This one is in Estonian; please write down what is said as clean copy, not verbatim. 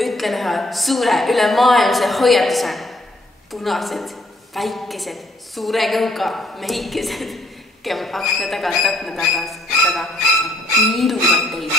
ütlen ühe suure ülemaailmse hoiatuse. Punased, väikesed, suure kõhuga mehikesed, käivad akna taga, niiruvad teid.